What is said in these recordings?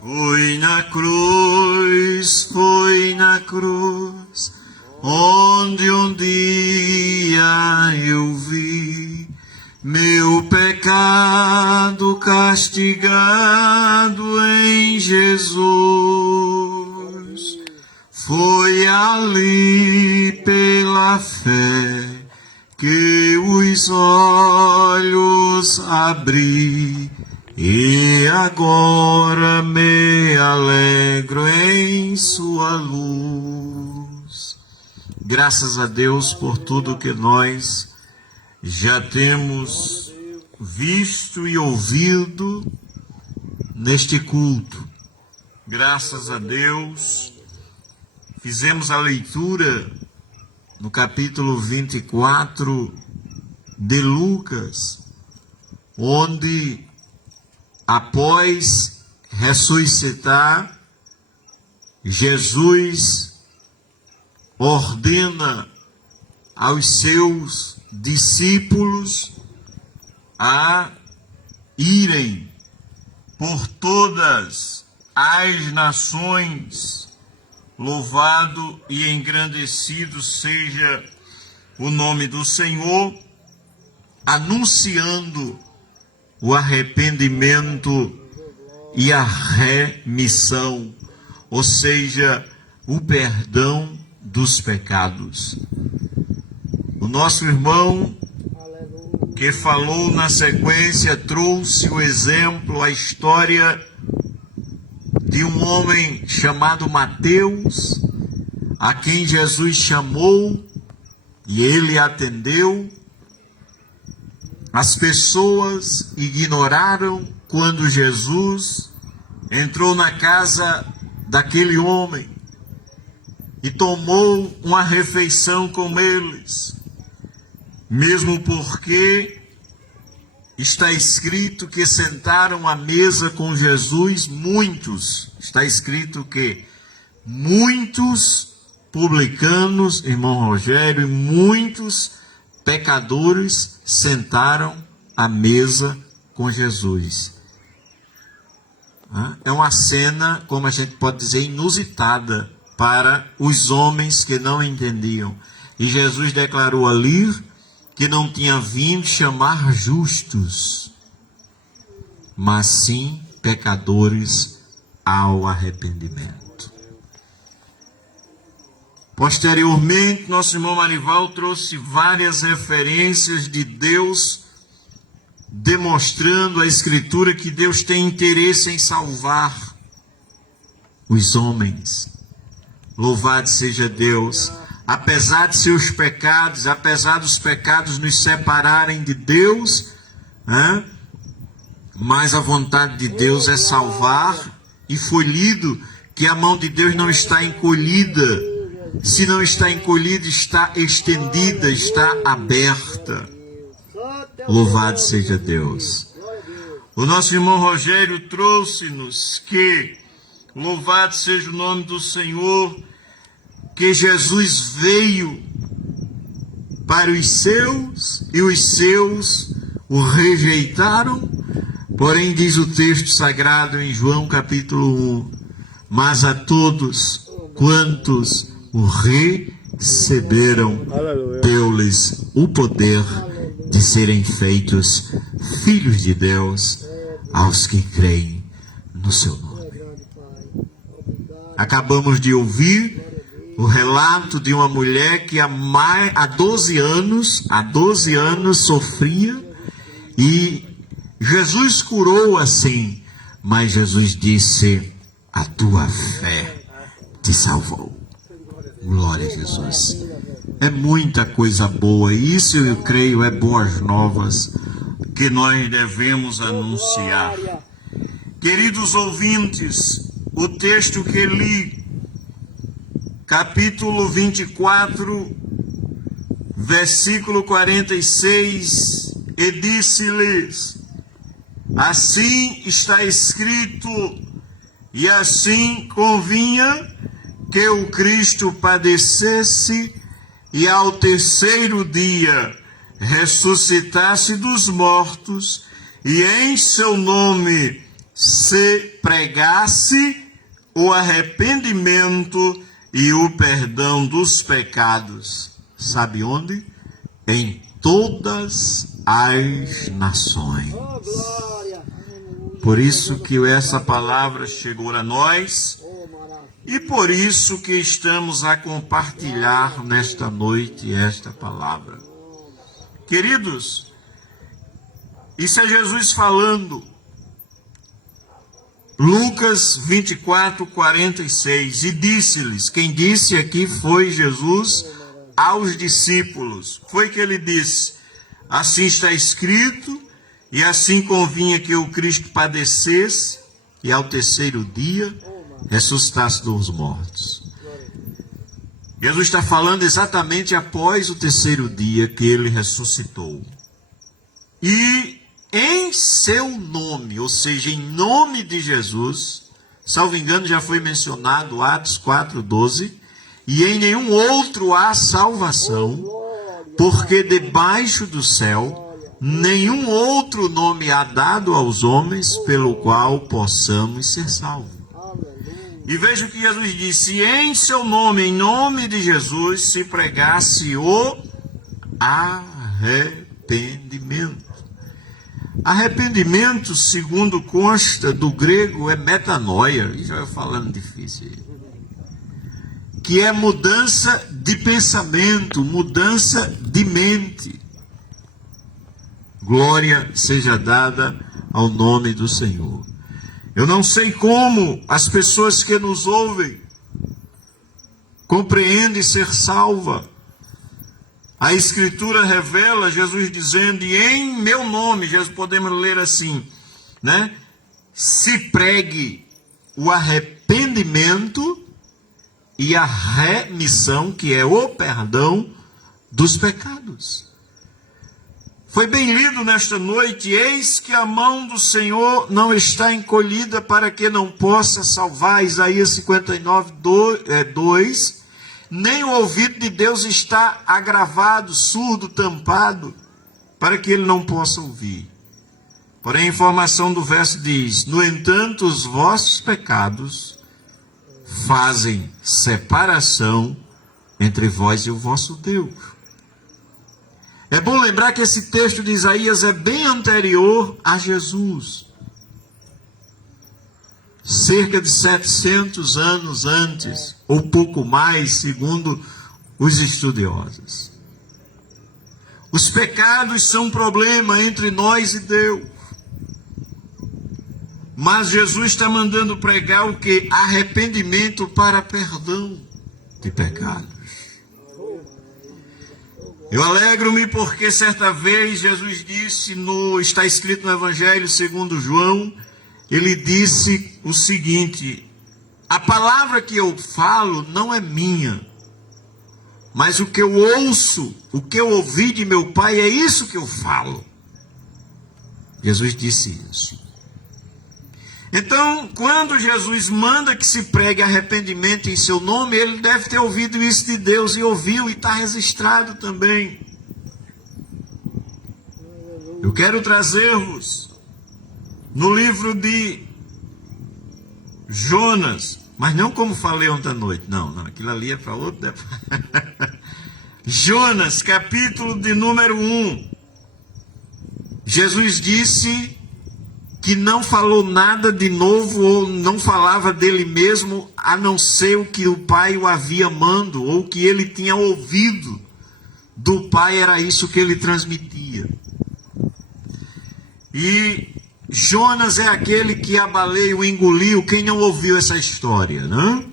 Foi na cruz, onde um dia eu vi meu pecado castigado em Jesus. Foi ali pela fé que os olhos abri, e agora me alegro em sua luz. Graças a Deus por tudo que nós já temos visto e ouvido neste culto. Graças a Deus, fizemos a leitura no capítulo 24 de Lucas, onde após ressuscitar, Jesus ordena aos seus discípulos a irem por todas as nações. Louvado e engrandecido seja o nome do Senhor, anunciando o arrependimento e a remissão, ou seja, o perdão dos pecados. O nosso irmão que falou na sequência trouxe o exemplo, a história de um homem chamado Mateus, a quem Jesus chamou e ele atendeu. As pessoas ignoraram quando Jesus entrou na casa daquele homem e tomou uma refeição com eles, mesmo porque está escrito que sentaram à mesa com Jesus muitos. Está escrito que muitos publicanos, irmão Rogério, e muitos pecadores sentaram à mesa com Jesus. É uma cena, como a gente pode dizer, inusitada para os homens que não entendiam. E Jesus declarou ali que não tinha vindo chamar justos, mas sim pecadores ao arrependimento. Posteriormente, nosso irmão Marival trouxe várias referências de Deus, demonstrando a Escritura que Deus tem interesse em salvar os homens. Louvado seja Deus. Apesar de seus pecados, apesar dos pecados nos separarem de Deus, mas a vontade de Deus é salvar, e foi lido que a mão de Deus não está encolhida. Se não está encolhida, está estendida, está aberta. Louvado seja Deus. O nosso irmão Rogério trouxe-nos que, louvado seja o nome do Senhor, que Jesus veio para os seus e os seus o rejeitaram. Porém, diz o texto sagrado em João capítulo 1, mas a todos quantos o receberam, deu-lhes o poder de serem feitos filhos de Deus, aos que creem no seu nome. Acabamos de ouvir o relato de uma mulher que há 12 anos sofria, e Jesus curou assim, mas Jesus disse: a tua fé te salvou. Glória a Jesus. É muita coisa boa, e isso eu creio é boas novas que nós devemos anunciar. Queridos ouvintes, o texto que li, capítulo 24, versículo 46, e disse-lhes: assim está escrito, e assim convinha que o Cristo padecesse e ao terceiro dia ressuscitasse dos mortos, e em seu nome se pregasse o arrependimento e o perdão dos pecados. Sabe onde? Em todas as nações. Por isso que essa palavra chegou a nós e por isso que estamos a compartilhar nesta noite esta palavra. Queridos, isso é Jesus falando. Lucas 24, 46. E disse-lhes, quem disse aqui foi Jesus aos discípulos. Foi que ele disse, assim está escrito, e assim convinha que o Cristo padecesse, e ao terceiro dia ressuscitasse dos mortos. Jesus está falando exatamente após o terceiro dia que ele ressuscitou. E em seu nome, ou seja, em nome de Jesus, salvo engano já foi mencionado Atos 4:12, e em nenhum outro há salvação, porque debaixo do céu nenhum outro nome há dado aos homens pelo qual possamos ser salvos. E veja o que Jesus disse, em seu nome, em nome de Jesus, se pregasse o arrependimento. Arrependimento, segundo consta do grego, é metanoia, e já falando difícil, que é mudança de pensamento, mudança de mente. Glória seja dada ao nome do Senhor. Eu não sei como as pessoas que nos ouvem compreendem ser salva. A Escritura revela Jesus dizendo, e em meu nome, Jesus podemos ler assim, né? Se pregue o arrependimento e a remissão, que é o perdão dos pecados. Foi bem lido nesta noite, eis que a mão do Senhor não está encolhida para que não possa salvar, Isaías 59, 2, nem o ouvido de Deus está agravado, surdo, tampado, para que ele não possa ouvir. Porém, a informação do verso diz, no entanto, os vossos pecados fazem separação entre vós e o vosso Deus. É bom lembrar que esse texto de Isaías é bem anterior a Jesus. Cerca de 700 anos antes, ou pouco mais, segundo os estudiosos. Os pecados são um problema entre nós e Deus. Mas Jesus está mandando pregar o quê? Arrependimento para perdão de pecados. Eu alegro-me porque certa vez Jesus disse, está escrito no Evangelho segundo João, ele disse o seguinte, a palavra que eu falo não é minha, mas o que eu ouço, o que eu ouvi de meu Pai, é isso que eu falo. Jesus disse isso. Então, quando Jesus manda que se pregue arrependimento em seu nome, ele deve ter ouvido isso de Deus, e ouviu, e está registrado também. Eu quero trazer-vos no livro de Jonas, mas não como falei ontem à noite, não, aquilo ali é para outro. Jonas, capítulo de número 1. Jesus disse que não falou nada de novo, ou não falava dele mesmo, a não ser o que o Pai o havia mandado, ou que ele tinha ouvido do Pai, era isso que ele transmitia. E Jonas é aquele que a baleia o engoliu, quem não ouviu essa história, né?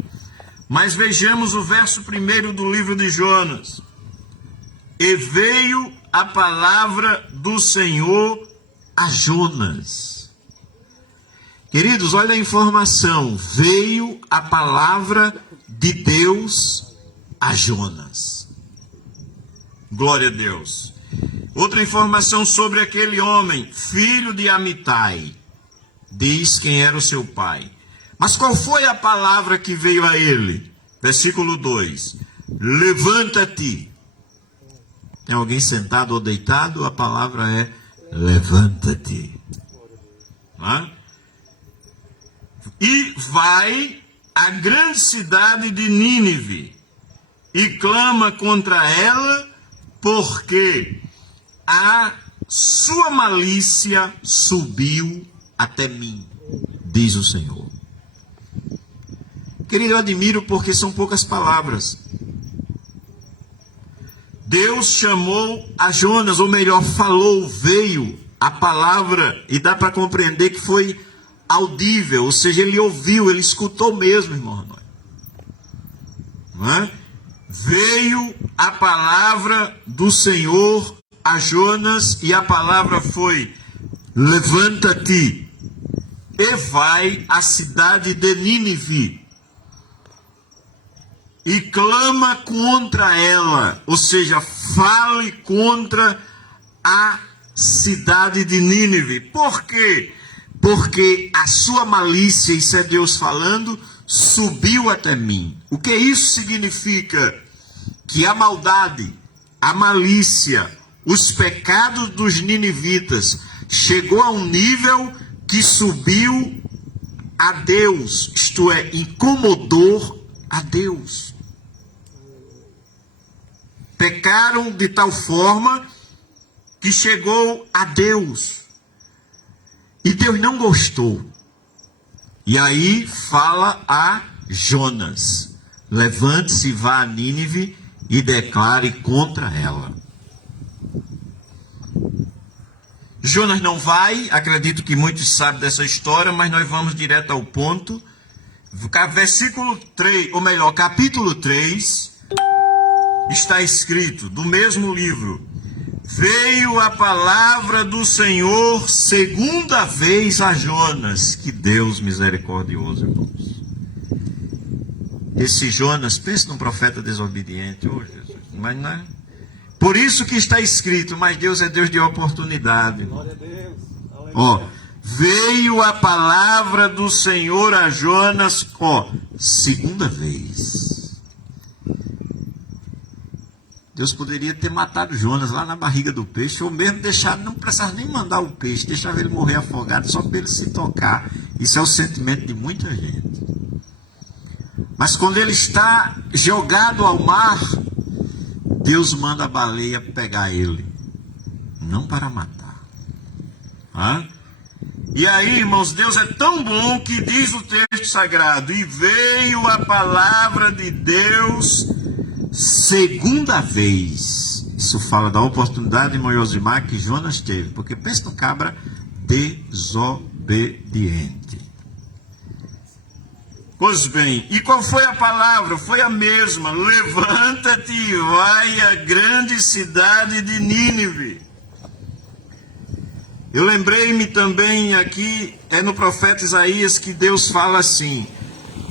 Mas vejamos o verso 1 do livro de Jonas. E veio a palavra do Senhor a Jonas. Queridos, olha a informação. Veio a palavra de Deus a Jonas. Glória a Deus. Outra informação sobre aquele homem, filho de Amitai. Diz quem era o seu pai. Mas qual foi a palavra que veio a ele? Versículo 2. Levanta-te. Tem alguém sentado ou deitado? A palavra é levanta-te. e vai à grande cidade de Nínive e clama contra ela, porque a sua malícia subiu até mim, diz o Senhor. Querido, eu admiro porque são poucas palavras. Deus chamou a Jonas, ou melhor, falou, veio a palavra, e dá para compreender que foi audível, ou seja, ele ouviu, ele escutou mesmo, irmão. Não é? Veio a palavra do Senhor a Jonas, e a palavra foi: levanta-te e vai à cidade de Nínive e clama contra ela, ou seja, fale contra a cidade de Nínive. Por quê? Porque a sua malícia, isso é Deus falando, subiu até mim. O que isso significa? Que a maldade, a malícia, os pecados dos ninivitas chegou a um nível que subiu a Deus, isto é, incomodou a Deus. Pecaram de tal forma que chegou a Deus. E Deus não gostou. E aí fala a Jonas: levante-se e vá a Nínive e declare contra ela. Jonas não vai, acredito que muitos sabem dessa história, mas nós vamos direto ao ponto. Versículo 3, ou melhor, capítulo 3, está escrito, do mesmo livro: veio a palavra do Senhor segunda vez a Jonas. Que Deus misericordioso, irmãos. Esse Jonas, pense num profeta desobediente, oh Jesus, mas não é. Por isso que está escrito, mas Deus é Deus de oportunidade. Glória a Deus. Ó, veio a palavra do Senhor a Jonas, ó, segunda vez. Deus poderia ter matado Jonas lá na barriga do peixe, ou mesmo deixado, não precisava nem mandar o peixe, deixava ele morrer afogado só para ele se tocar. Isso é o sentimento de muita gente. Mas quando ele está jogado ao mar, Deus manda a baleia pegar ele, não para matar. E aí, irmãos, Deus é tão bom que diz o texto sagrado: e veio a palavra de Deus segunda vez. Isso fala da oportunidade, irmão Josimar, que Jonas teve, porque pensa no cabra desobediente. Pois bem, e qual foi a palavra? Foi a mesma: levanta-te e vai à grande cidade de Nínive. Eu lembrei-me também aqui, é no profeta Isaías, que Deus fala assim: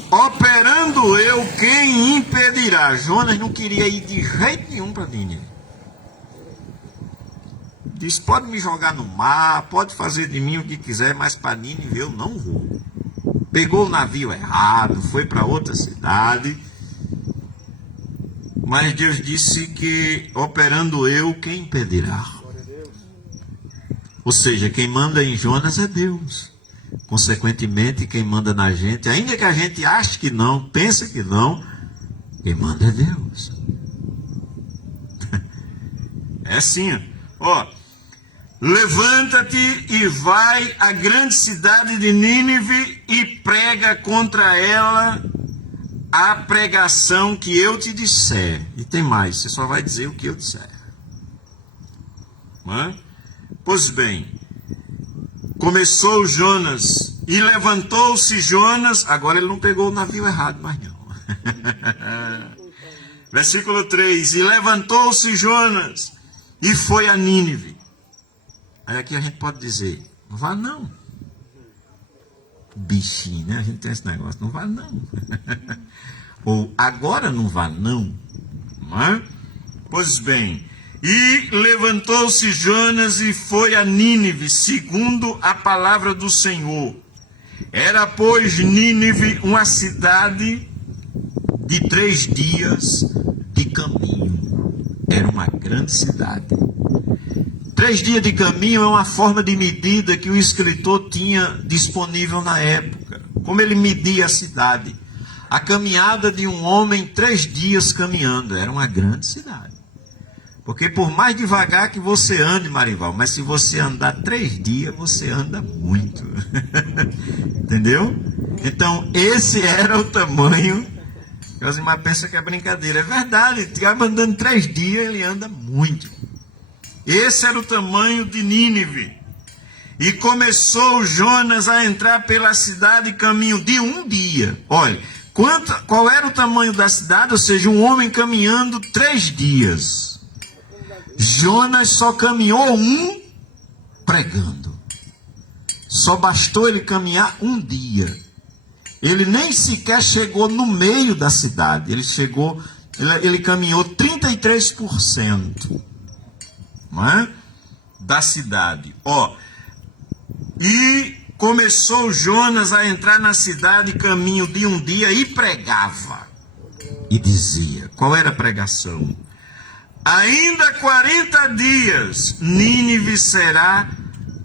operando eu, quem impedirá? Jonas não queria ir de jeito nenhum para Nínive. Diz: pode me jogar no mar, pode fazer de mim o que quiser, mas para Nínive eu não vou. Pegou o navio errado, foi para outra cidade. Mas Deus disse que, operando eu, quem impedirá? Ou seja, quem manda em Jonas é Deus. Consequentemente, quem manda na gente, ainda que a gente ache que não, pense que não, quem manda é Deus. É assim, ó. Levanta-te e vai à grande cidade de Nínive e prega contra ela a pregação que eu te disser. E tem mais, você só vai dizer o que eu disser. Não é? Pois bem, começou Jonas e levantou-se Jonas. Agora ele não pegou o navio errado, mas não. Versículo 3: e levantou-se Jonas e foi a Nínive. Aí aqui a gente pode dizer: não vá não. Bichinho, né? A gente tem esse negócio: não vá não. Ou agora não vá não. Não é? Pois bem, e levantou-se Jonas e foi a Nínive, segundo a palavra do Senhor. Era, pois, Nínive uma cidade de 3 dias de caminho. Era uma grande cidade. 3 dias de caminho é uma forma de medida que o escritor tinha disponível na época. como ele media a cidade. A caminhada de um homem 3 dias caminhando, era uma grande cidade. Porque por mais devagar que você ande, Marival, mas se você andar 3 dias, você anda muito. Entendeu? Então, esse era o tamanho. Josimar pensa que é brincadeira. É verdade, estava andando 3 dias, ele anda muito. Esse era o tamanho de Nínive. E começou Jonas a entrar pela cidade caminho de 1 dia. Olha, qual era o tamanho da cidade? Ou seja, um homem caminhando 3 dias. Jonas só caminhou 1 pregando. Só bastou ele caminhar 1 dia. Ele nem sequer chegou no meio da cidade. Ele caminhou 33%, não é? Da cidade. E começou Jonas a entrar na cidade caminho de 1 dia e pregava. E dizia, qual era a pregação? Ainda 40 dias, Nínive será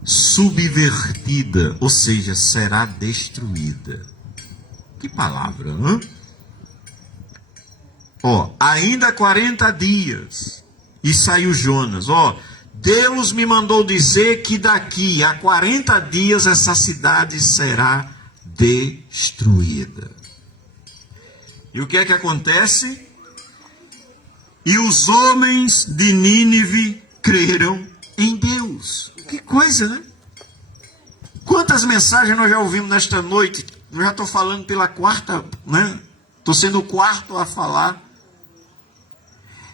subvertida, ou seja, será destruída. Que palavra, não? Ainda 40 dias. E saiu Jonas. Deus me mandou dizer que daqui a 40 dias essa cidade será destruída. E o que é que acontece? E os homens de Nínive creram em Deus. Que coisa, né? Quantas mensagens nós já ouvimos nesta noite? Eu já estou falando pela 4ª, né? Estou sendo o 4º a falar.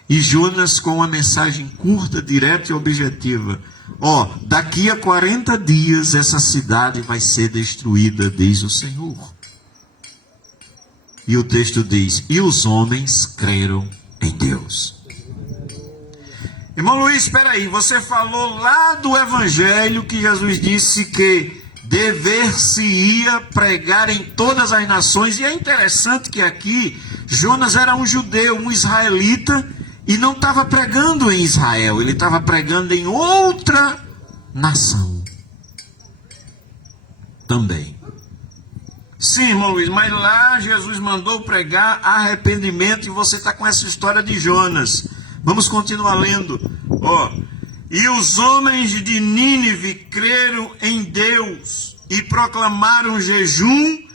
E Jonas com uma mensagem curta, direta e objetiva. Daqui a 40 dias essa cidade vai ser destruída, diz o Senhor. E o texto diz, e os homens creram em Deus. Irmão Luiz, espera aí, você falou lá do Evangelho que Jesus disse que dever-se-ia pregar em todas as nações. E é interessante que aqui Jonas era um judeu, um israelita, e não estava pregando em Israel, ele estava pregando em outra nação também. Sim, irmão Luiz, mas lá Jesus mandou pregar arrependimento e você está com essa história de Jonas. Vamos continuar lendo. E os homens de Nínive creram em Deus e proclamaram jejum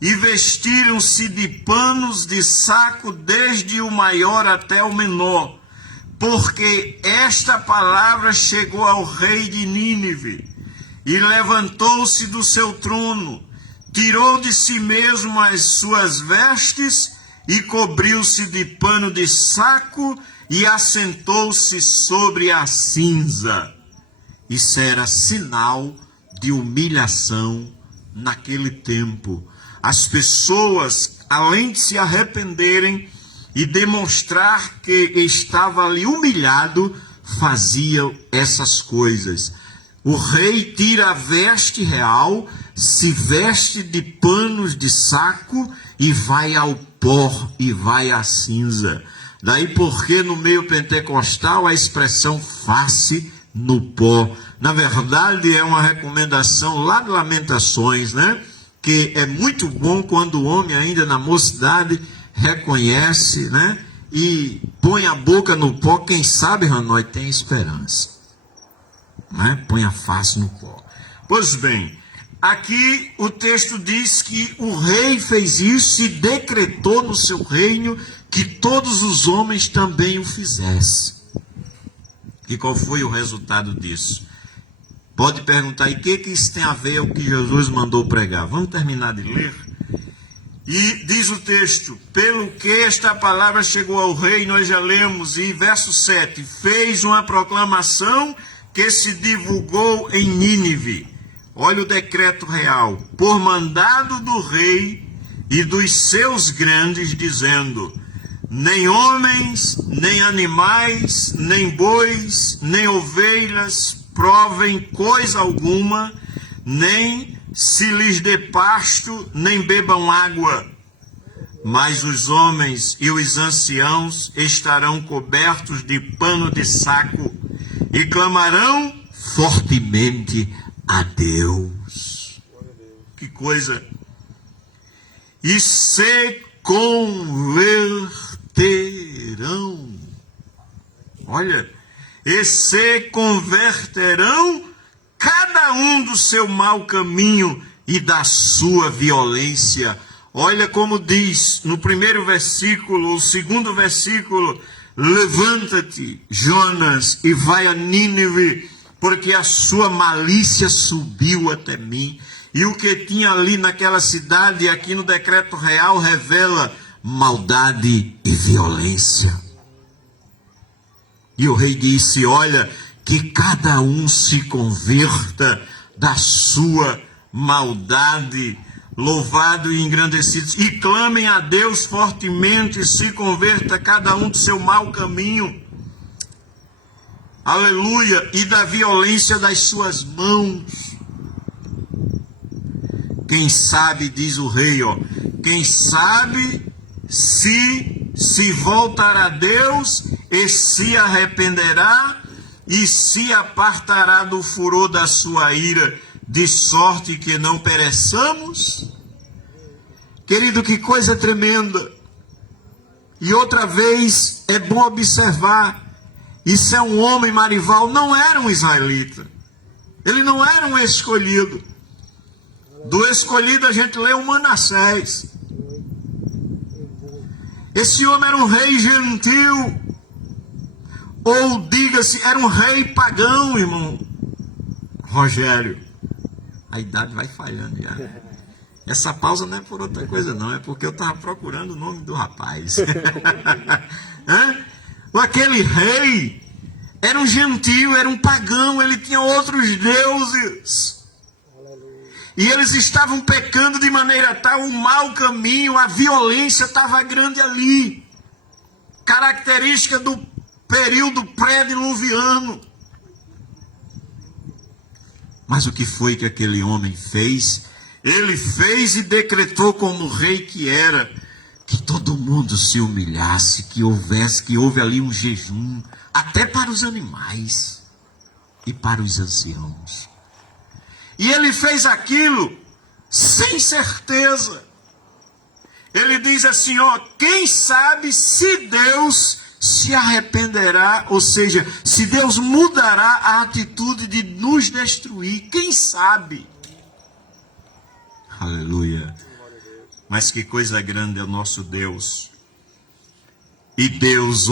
e vestiram-se de panos de saco, desde o maior até o menor, porque esta palavra chegou ao rei de Nínive, e levantou-se do seu trono, tirou de si mesmo as suas vestes, e cobriu-se de pano de saco, e assentou-se sobre a cinza. Isso era sinal de humilhação naquele tempo. As pessoas, além de se arrependerem e demonstrar que estava ali humilhado, faziam essas coisas. O rei tira a veste real, se veste de panos de saco e vai ao pó e vai à cinza. Daí porque no meio pentecostal a expressão face no pó. Na verdade é uma recomendação lá de Lamentações, né? Que é muito bom quando o homem ainda na mocidade reconhece, né? E põe a boca no pó, quem sabe, Hanoi, tem esperança. Né? Põe a face no pó. Pois bem, aqui o texto diz que o rei fez isso e decretou no seu reino que todos os homens também o fizessem. E qual foi o resultado disso? Pode perguntar, e o que isso tem a ver com o que Jesus mandou pregar? Vamos terminar de ler? E diz o texto, pelo que esta palavra chegou ao rei, nós já lemos, e verso 7, fez uma proclamação que se divulgou em Nínive. Olha o decreto real, por mandado do rei e dos seus grandes, dizendo, nem homens, nem animais, nem bois, nem ovelhas, provem coisa alguma, nem se lhes dê pasto, nem bebam água. Mas os homens e os anciãos estarão cobertos de pano de saco e clamarão fortemente a Deus. Que coisa! e se converterão. Olha, e se converterão cada um do seu mau caminho e da sua violência. Olha como diz no primeiro versículo, o segundo versículo: levanta-te, Jonas, e vai a Nínive, porque a sua malícia subiu até mim. E o que tinha ali naquela cidade, aqui no decreto real, revela maldade e violência. E o rei disse: olha, que cada um se converta da sua maldade. Louvado e engrandecido, e clamem a Deus fortemente, se converta cada um do seu mau caminho, aleluia, e da violência das suas mãos. Quem sabe, diz o rei, quem sabe se voltará a Deus e se arrependerá e se apartará do furor da sua ira, de sorte que não pereçamos. Querido, que coisa tremenda. E outra vez é bom observar, isso é um homem, Marival, não era um israelita, ele não era um escolhido. Do escolhido a gente lê o Manassés. Esse homem era um rei gentil, ou diga-se, era um rei pagão, irmão Rogério. A idade vai falhando já. Essa pausa não é por outra coisa não, é porque eu estava procurando o nome do rapaz. Aquele rei era um gentil, era um pagão, ele tinha outros deuses. E eles estavam pecando de maneira tal, o mau caminho, a violência estava grande ali. Característica do período pré-diluviano. Mas o que foi que aquele homem fez? Ele fez e decretou como rei que era, que todo mundo se humilhasse, que houve ali um jejum, até para os animais e para os anciãos. E ele fez aquilo sem certeza. Ele diz assim, quem sabe se Deus se arrependerá, ou seja, se Deus mudará a atitude de nos destruir, quem sabe? Aleluia. Mas que coisa grande é o nosso Deus. E Deus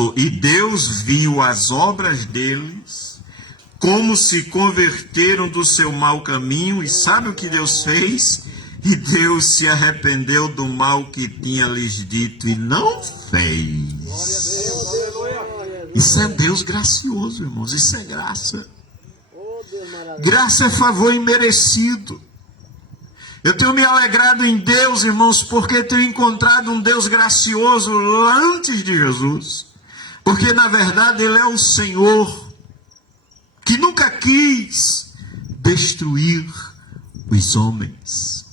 viu as obras deles, como se converteram do seu mau caminho, e sabe o que Deus fez? E Deus se arrependeu do mal que tinha lhes dito e não fez. Isso é Deus gracioso, irmãos, isso é graça. Graça é favor imerecido. Eu tenho me alegrado em Deus, irmãos, porque tenho encontrado um Deus gracioso antes de Jesus. Porque na verdade Ele é o Senhor que nunca quis destruir os homens.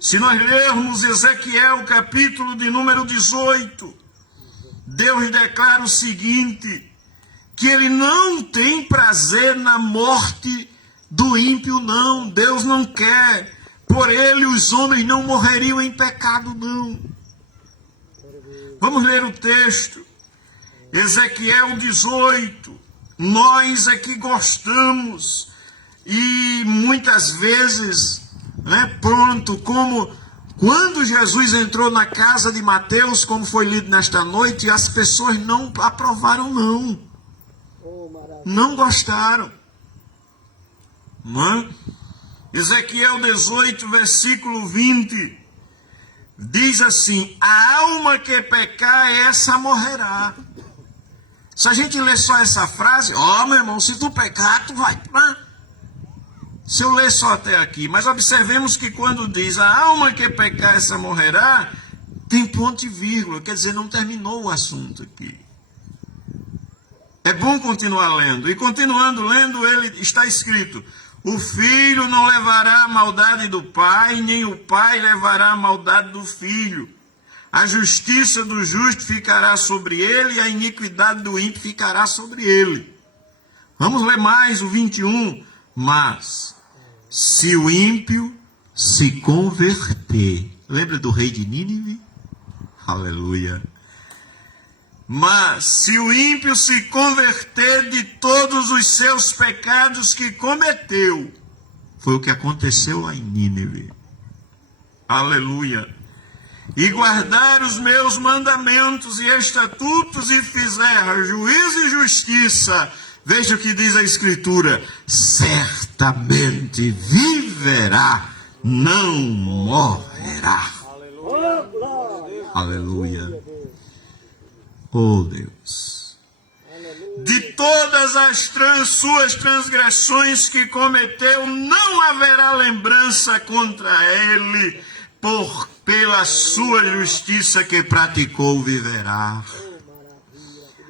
Se nós lermos Ezequiel, capítulo de número 18, Deus declara o seguinte, que Ele não tem prazer na morte do ímpio, não. Deus não quer. Por Ele os homens não morreriam em pecado, não. Vamos ler o texto. Ezequiel 18. Nós aqui gostamos e muitas vezes, como quando Jesus entrou na casa de Mateus, como foi lido nesta noite, as pessoas não aprovaram, não gostaram. Ezequiel 18, versículo 20, diz assim, a alma que pecar, essa morrerá. Se a gente ler só essa frase, meu irmão, se tu pecar, tu vai... Se eu ler só até aqui, mas observemos que quando diz a alma que pecar, essa morrerá, tem ponto e vírgula, quer dizer, não terminou o assunto aqui. É bom continuar lendo, e continuando lendo, ele está escrito, o filho não levará a maldade do pai, nem o pai levará a maldade do filho. A justiça do justo ficará sobre ele, e a iniquidade do ímpio ficará sobre ele. Vamos ler mais o 21. Mas, se o ímpio se converter, Lembra do rei de Nínive? Aleluia. Mas se o ímpio se converter de todos os seus pecados que cometeu, foi o que aconteceu lá em Nínive. Aleluia. E guardar os meus mandamentos e estatutos e fizer juízo e justiça, veja o que diz a Escritura: certamente viverá, não morrerá. Aleluia. Oh Deus. De todas as suas transgressões que cometeu, não haverá lembrança contra ele, pela sua justiça que praticou, viverá.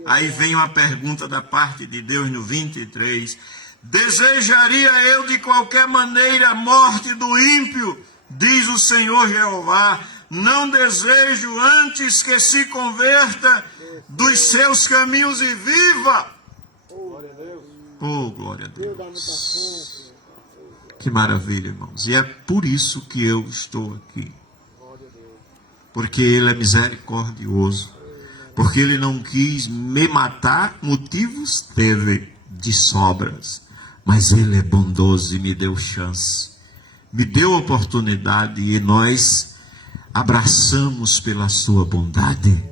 Aí vem uma pergunta da parte de Deus no 23. Desejaria eu de qualquer maneira a morte do ímpio, diz o Senhor Jeová. Não desejo, antes que se converta dos seus caminhos e viva. Oh, glória a Deus. Que maravilha, irmãos. E é por isso que eu estou aqui. Porque Ele é misericordioso. Porque Ele não quis me matar, motivos teve de sobras. Mas Ele é bondoso e me deu chance. Me deu oportunidade e nós abraçamos pela sua bondade.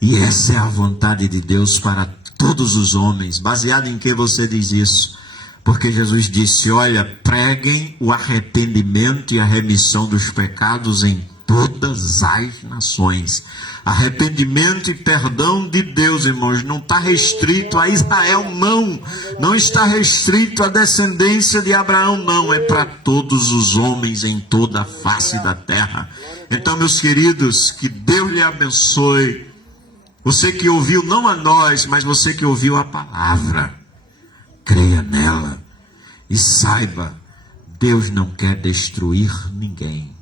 E essa é a vontade de Deus para todos os homens. Baseado em que você diz isso? Porque Jesus disse: olha, preguem o arrependimento e a remissão dos pecados em todas as nações. Arrependimento e perdão de Deus, irmãos, não está restrito a Israel, não. Não está restrito à descendência de Abraão, não. É para todos os homens em toda a face da terra. Então, meus queridos, que Deus lhe abençoe. Você que ouviu, não a nós, mas você que ouviu a palavra, creia nela e saiba, Deus não quer destruir ninguém.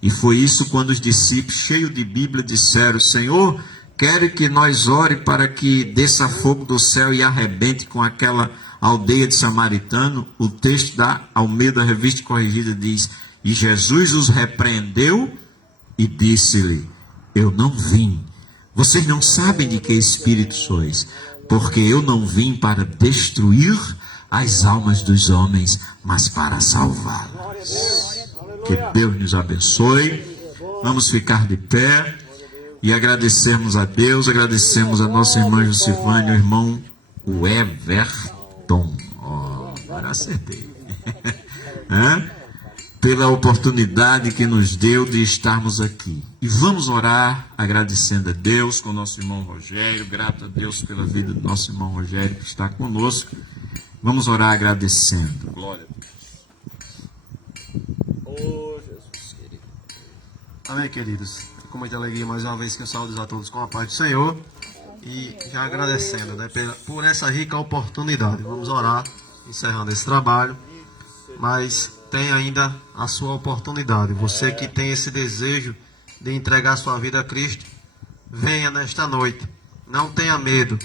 E foi isso quando os discípulos, cheios de Bíblia, disseram: Senhor, quer que nós ore para que desça fogo do céu e arrebente com aquela aldeia de samaritano. O texto da Almeida Revista Corrigida diz: e Jesus os repreendeu e disse-lhe: eu não vim. Vocês não sabem de que espírito sois, porque eu não vim para destruir as almas dos homens, mas para salvá-las. Que Deus nos abençoe. Vamos ficar de pé e agradecermos a Deus, agradecemos a nossa irmã Jusivane, o irmão Everton. Agora acertei. Pela oportunidade que nos deu de estarmos aqui. E vamos orar agradecendo a Deus com o nosso irmão Rogério, grato a Deus pela vida do nosso irmão Rogério que está conosco. Vamos orar agradecendo. Glória a Deus. Oh, Jesus querido. Amém, queridos. Com muita alegria mais uma vez que eu saúdo a todos com a paz do Senhor. E já agradecendo, né, por essa rica oportunidade. Vamos orar, encerrando esse trabalho. Mas tem ainda a sua oportunidade. Você que tem esse desejo de entregar sua vida a Cristo, venha nesta noite. Não tenha medo.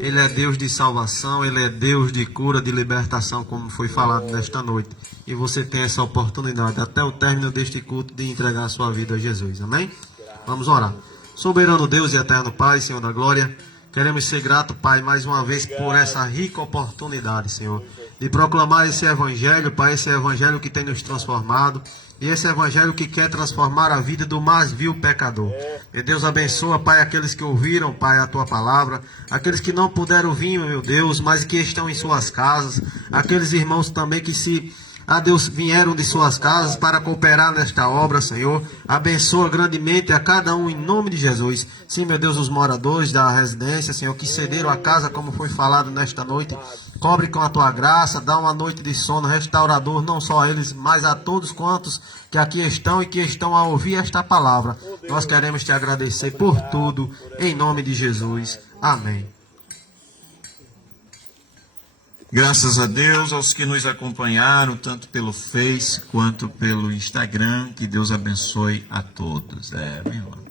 Ele é Deus de salvação, Ele é Deus de cura, de libertação, como foi falado nesta noite. E você tem essa oportunidade, até o término deste culto, de entregar a sua vida a Jesus. Amém? Vamos orar. Soberano Deus e eterno Pai, Senhor da glória, queremos ser gratos, Pai, mais uma vez por essa rica oportunidade, Senhor, de proclamar esse evangelho, Pai, esse evangelho que tem nos transformado, e esse evangelho que quer transformar a vida do mais vil pecador. E Deus abençoa, Pai, aqueles que ouviram, Pai, a Tua palavra, aqueles que não puderam vir, meu Deus, mas que estão em suas casas, aqueles irmãos também que Deus, vieram de suas casas para cooperar nesta obra, Senhor. Abençoa grandemente a cada um em nome de Jesus. Sim, meu Deus, os moradores da residência, Senhor, que cederam a casa, como foi falado nesta noite. Cobre com a Tua graça, dá uma noite de sono restaurador, não só a eles, mas a todos quantos que aqui estão e que estão a ouvir esta palavra. Nós queremos Te agradecer por tudo, em nome de Jesus. Amém. Graças a Deus, aos que nos acompanharam, tanto pelo Face quanto pelo Instagram. Que Deus abençoe a todos. Meu irmão.